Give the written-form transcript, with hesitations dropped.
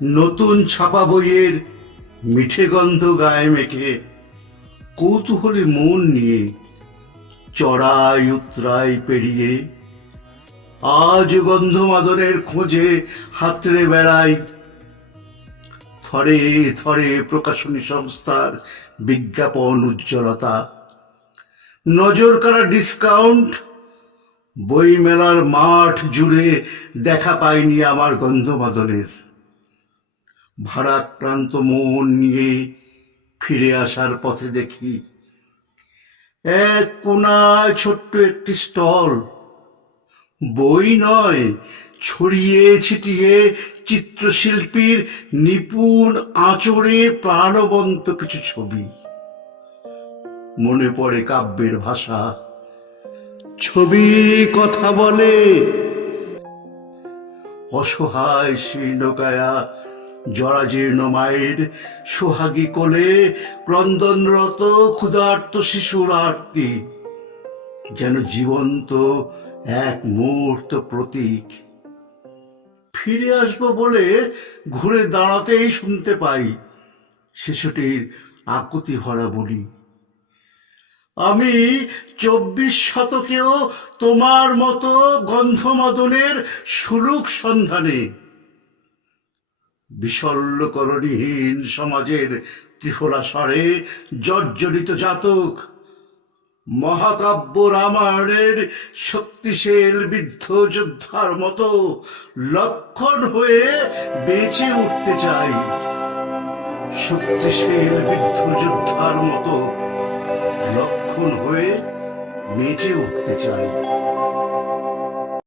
নতুন ছাপা বইয়ের মিঠে গন্ধ গায়ে মেখে কৌতূহলী মন নিয়ে চড়াই উতরাই পেরিয়ে আজ গন্ধমাদনের খোঁজে হাতড়ে বেড়াই। থরে থরে প্রকাশনী সংস্থার বিজ্ঞাপন উজ্জ্বলতা, নজর কাড়া ডিসকাউন্ট, বই মেলার মাঠ জুড়ে দেখা পাইনি আমার গন্ধমাদনের। ভারাক্রান্ত মন নিয়ে ফিরে আসার পথে দেখি এক কোনায় ছোট্ট একটি স্টল, বই নয়, ছড়িয়ে ছিটিয়ে চিত্রশিল্পীর নিপুণ আঁচড়ে প্রাণবন্ত কিছু ছবি। মনে পড়ে কাব্যের ভাষা, ছবি কথা বলে। অসহায় শীর্ণকায়া জরাজীর্ণ মায়ের সোহাগী কোলে ক্রন্দনরত ক্ষুধার্ত শিশুর আরতি যেন জীবন্ত এক মূর্ত প্রতীক। ফিরে আসবো বলে ঘুরে দাঁড়াতেই শুনতে পাই শিশুটির আকুতি ভরা বলি, আমি 24 শতকেও তোমার মতো গন্ধমাদনের সুলুক সন্ধানে। বিশল্যকরণীহীন সমাজের ত্রিফলা স্বরে জর্জরিত জাতক, মহাকাব্য রামায়ণের শক্তিশীল বৃদ্ধ যোদ্ধার মতো লক্ষণ হয়ে বেঁচে উঠতে চাই। শক্তিশীল বৃদ্ধ যোদ্ধার মতো লক্ষণ হয়ে বেঁচে উঠতে চাই।